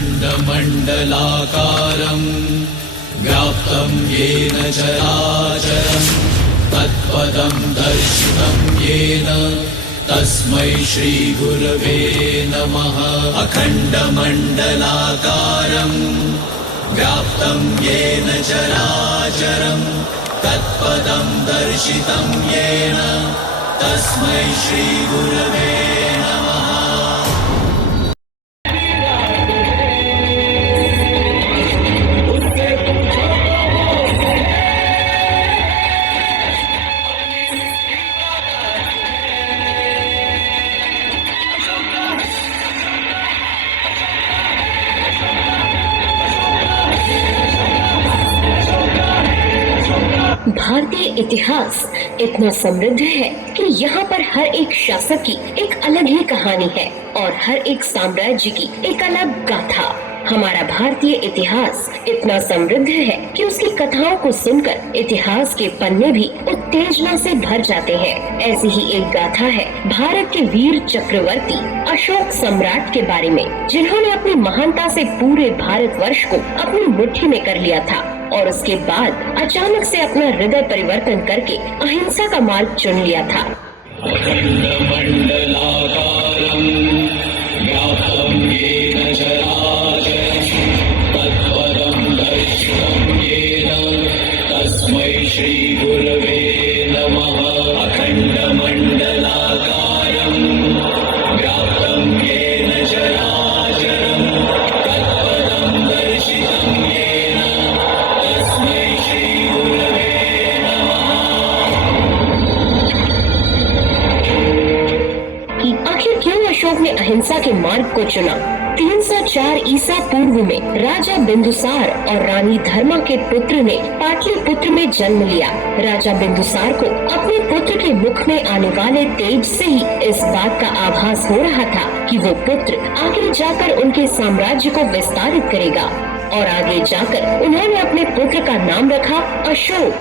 अखण्डमण्डलाकारम् व्याप्तं येन चराचरम् तत्पदं दर्शितं येन तस्मै श्रीगुरवे नमः। अखण्डमण्डलाकारम् व्याप्तं येन चराचरम् तत्पदं दर्शितं येन तस्मै श्रीगुरवे नमः। भारतीय इतिहास इतना समृद्ध है कि यहाँ पर हर एक शासक की एक अलग ही कहानी है और हर एक साम्राज्य की एक अलग गाथा। हमारा भारतीय इतिहास इतना समृद्ध है कि उसकी कथाओं को सुनकर इतिहास के पन्ने भी उत्तेजना से भर जाते हैं। ऐसी ही एक गाथा है भारत के वीर चक्रवर्ती अशोक सम्राट के बारे में, जिन्होंने अपनी महानता से पूरे भारतवर्ष को अपनी मुट्ठी में कर लिया था और उसके बाद अचानक से अपना हृदय परिवर्तन करके अहिंसा का मार्ग चुन लिया था। अखण्डमण्डलाकारम् व्याप्तं येन चराचरम् तत्पदं दर्शितं येन तस्मै श्रीगुरवे नमः। अखण्डमण्डलाकारम् व्याप्तं येन चराचरम् तत्पदं दर्शितं येन तस्मै श्रीगुरवे नमः। आखिर क्यों अशोक ने अहिंसा के मार्ग को चुना? 304 ईसा पूर्व में राजा बिंदुसार और रानी धर्मा के पुत्र ने पाटलिपुत्र में जन्म लिया। राजा बिंदुसार को अपने पुत्र के मुख में आने वाले तेज से ही इस बात का आभास हो रहा था कि वो पुत्र आगे जाकर उनके साम्राज्य को विस्तारित करेगा और आगे जाकर उन्होंने अपने पुत्र का नाम रखा अशोक।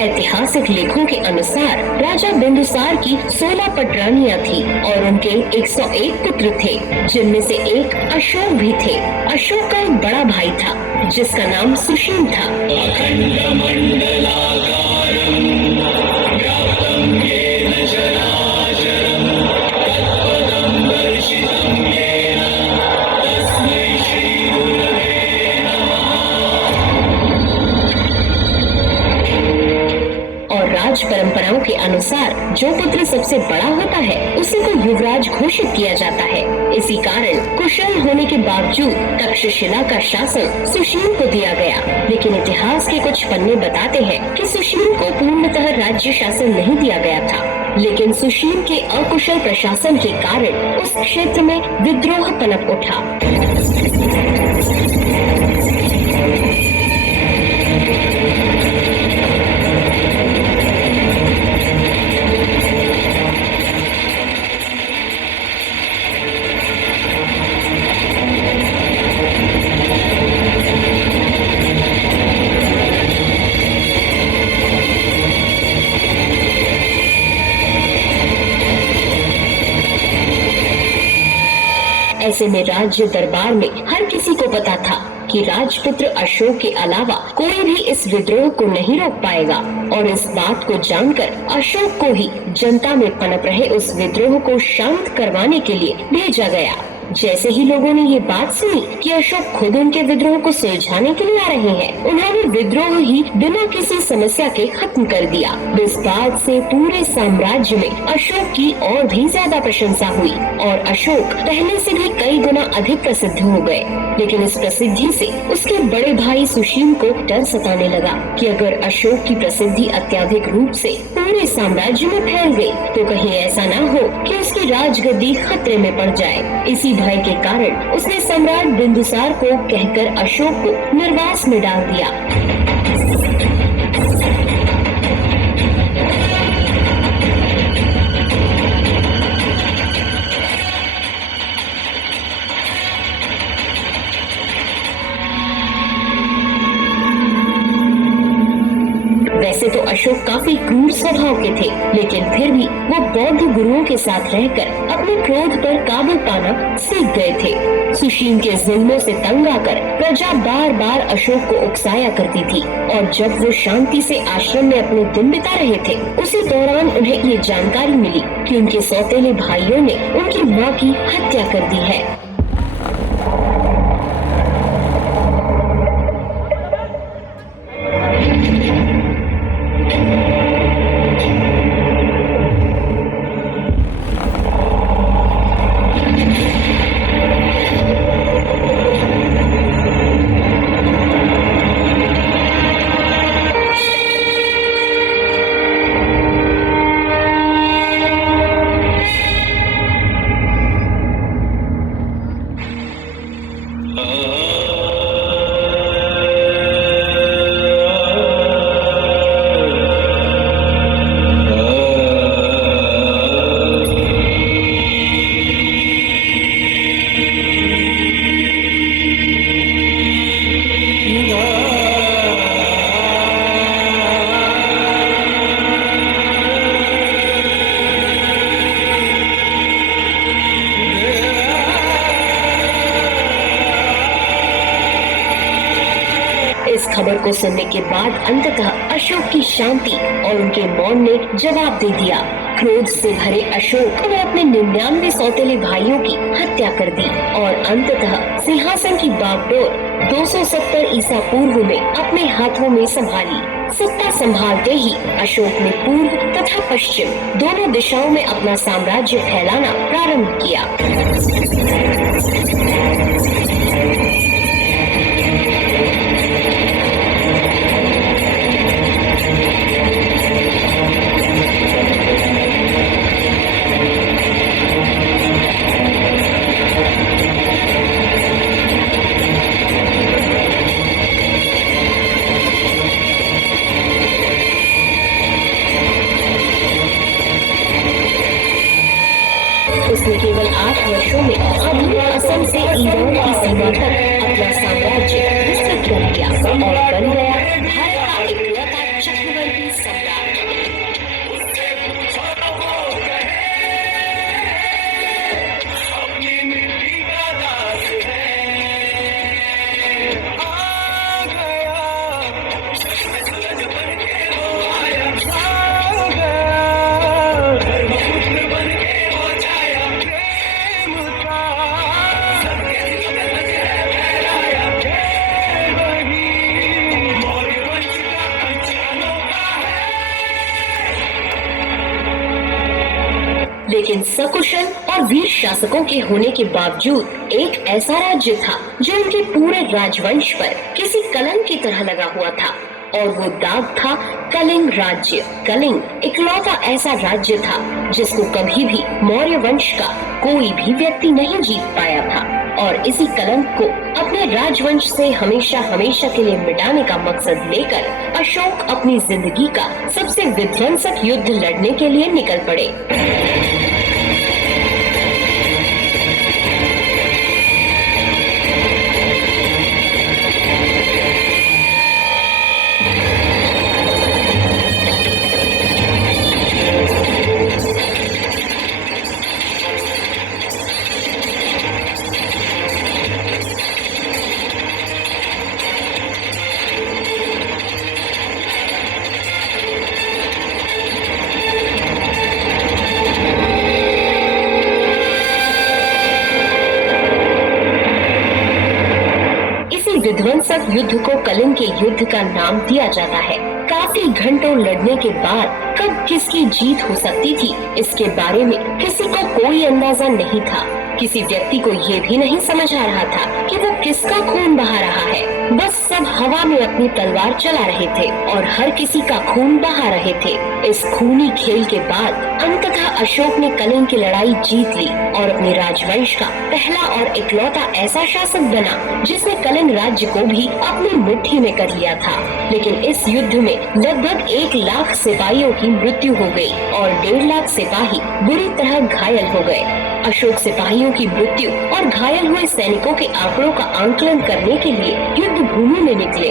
ऐतिहासिक लेखों के अनुसार राजा बिंदुसार की 16 पटरानियां थी और उनके 101 पुत्र थे, जिनमें से एक अशोक भी थे। अशोक का एक बड़ा भाई था जिसका नाम सुशील था। अखण्डमण्डलाकारम् व्याप्तं येन चराचरम् तत्पदं दर्शितं येन तस्मै श्रीगुरवे नमः। और राज परंपराओं के अनुसार जो पुत्र सबसे बड़ा होता है उसी को युवराज घोषित किया जाता है। इसी कारण कुशल होने के बावजूद तक्षशिला का शासन सुशील को दिया गया, लेकिन इतिहास के कुछ पन्ने बताते हैं कि सुशील को पूर्णतः राज्य शासन नहीं दिया गया था, लेकिन सुशील के अकुशल प्रशासन के कारण उस क्षेत्र में विद्रोह पनप उठा। ऐसे में राज्य दरबार में हर किसी को पता था कि राजपुत्र अशोक के अलावा कोई भी इस विद्रोह को नहीं रोक पाएगा, और इस बात को जानकर अशोक को ही जनता में पनप रहे उस विद्रोह को शांत करवाने के लिए भेजा गया। जैसे ही लोगों ने ये बात सुनी कि अशोक खुद उनके विद्रोह को सुलझाने के लिए आ रहे हैं, उन्होंने विद्रोह ही बिना किसी समस्या के खत्म कर दिया। इस बात से पूरे साम्राज्य में अशोक की और भी ज्यादा प्रशंसा हुई और अशोक पहले से भी कई गुना अधिक प्रसिद्ध हो गए। लेकिन इस प्रसिद्धि से उसके बड़े भाई सुशील को डर सताने लगा कि अगर अशोक की प्रसिद्धि अत्यधिक रूप से पूरे साम्राज्य में फैल गई तो कहीं ऐसा न हो कि उसकी राजगद्दी खतरे में पड़ जाए। इसी भय के कारण उसने सम्राट बिंदुसार को कहकर अशोक को निर्वास में डाल दिया। वैसे तो अशोक काफी क्रूर स्वभाव के थे, लेकिन फिर भी वो बौद्ध गुरुओं के साथ रहकर अपने क्रोध पर काबू पाना सीख गए थे। सुशील के जुल्मों से तंग आकर प्रजा बार बार अशोक को उकसाया करती थी और जब वो शांति से आश्रम में अपने दिन बिता रहे थे, उसी दौरान उन्हें ये जानकारी मिली कि उनके सौतेले भाइयों ने उनकी माँ की हत्या कर दी है। इस खबर को सुनने के बाद अंततः अशोक की शांति और उनके मौन ने जवाब दे दिया। क्रोध से भरे अशोक ने अपने 99 सौतेले भाइयों की हत्या कर दी और अंततः सिंहासन की बागडोर 270 ईसा पूर्व में अपने हाथों में संभाली। सत्ता संभालते ही अशोक ने पूर्व तथा पश्चिम दोनों दिशाओं में अपना साम्राज्य फैलाना प्रारंभ किया। उसने केवल 8 वर्षों में आधुनिक असम से ईरान की सीमा तक अपना साम्राज्य विस्तृत कर दिया और बन गया भारत का इकलौता चक्रवर्ती सम्राट। लेकिन सकुशल और वीर शासकों के होने के बावजूद एक ऐसा राज्य था जो उनके पूरे राजवंश पर किसी कलंक की तरह लगा हुआ था और वो दाग था कलिंग राज्य। कलिंग इकलौता ऐसा राज्य था जिसको कभी भी मौर्य वंश का कोई भी व्यक्ति नहीं जीत पाया था और इसी कलंक को अपने राजवंश से हमेशा हमेशा के लिए मिटाने का मकसद लेकर अशोक अपनी जिंदगी का सबसे विध्वंसक युद्ध लड़ने के लिए निकल पड़े। विध्वंसक युद्ध को कलिंग के युद्ध का नाम दिया जाता है। काफी घंटों लड़ने के बाद कब किसकी जीत हो सकती थी इसके बारे में किसी को कोई अंदाजा नहीं था, किसी व्यक्ति को ये भी नहीं समझ आ रहा था कि वो किसका खून बहा रहा है। बस सब हवा में अपनी तलवार चला रहे थे और हर किसी का खून बहा रहे थे। इस खूनी खेल के बाद अंततः अशोक ने कलिंग की लड़ाई जीत ली और अपने राजवंश का पहला और इकलौता ऐसा शासक बना जिसने कलिंग राज्य को भी अपनी मुट्ठी में कर लिया था। लेकिन इस युद्ध में लगभग 1 लाख सिपाहियों की मृत्यु हो गई और 1.5 लाख सिपाही बुरी तरह घायल हो गए। अशोक सिपाहियों की मृत्यु और घायल हुए सैनिकों के आंकड़ों का आंकलन करने के लिए युद्ध भूमि में निकले।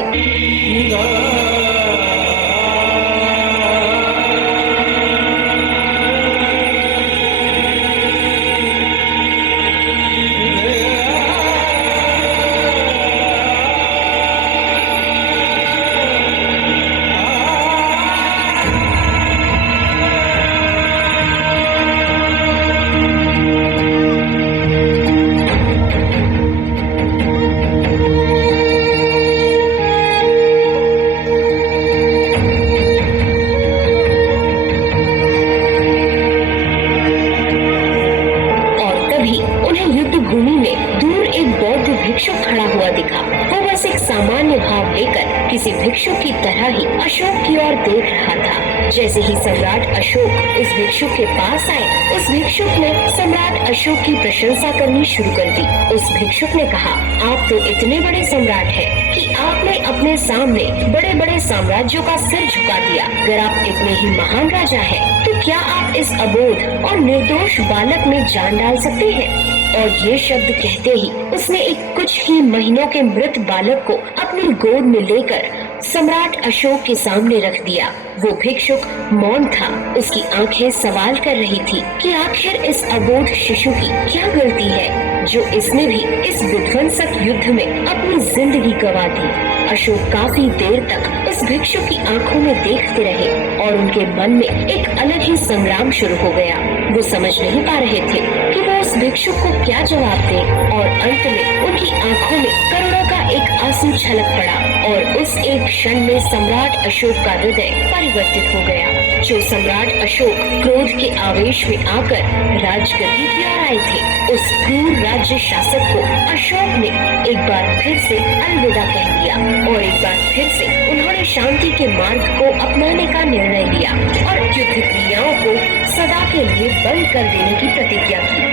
खड़ा हुआ दिखा। वो बस एक सामान्य भाव लेकर किसी भिक्षुक की तरह ही अशोक की ओर देख रहा था। जैसे ही सम्राट अशोक उस भिक्षुक के पास आए, उस भिक्षुक ने सम्राट अशोक की प्रशंसा करनी शुरू कर दी। उस भिक्षुक ने कहा, आप तो इतने बड़े सम्राट हैं कि आपने अपने सामने बड़े बड़े साम्राज्यों का सिर झुका दिया। अगर आप इतने ही महान राजा हैं, तो क्या आप इस अबोध और निर्दोष बालक में जान डाल सकते हैं? और ये शब्द कहते ही उसने एक कुछ ही महीनों के मृत बालक को अपनी गोद में लेकर सम्राट अशोक के सामने रख दिया। वो भिक्षुक मौन था। उसकी आंखें सवाल कर रही थी कि आखिर इस अबोध शिशु की क्या गलती है जो इसने भी इस विध्वंसक युद्ध में अपनी जिंदगी गंवा दी। अशोक काफी देर तक उस भिक्षुक की आंखों में देखते रहे और उनके मन में एक अलग ही संग्राम शुरू हो गया। वो समझ नहीं पा रहे थे कि वो उस भिक्षुक को क्या जवाब दे और अंत में उनकी आंखों में करुणा का एक आंसू छलक पड़ा और उस एक क्षण में सम्राट अशोक का हृदय परिवर्तित हो गया। जो सम्राट अशोक क्रोध के आवेश में आकर राजगद्दी की ओर आए थे, उस क्रूर राज्य शासक को अशोक ने एक बार फिर से अलविदा कह दिया और एक बार फिर से उन्होंने शांति के मार्ग को अपनाने का निर्णय लिया और युद्ध क्रियाओं को सदा के लिए बंद कर देने की प्रतिज्ञा की।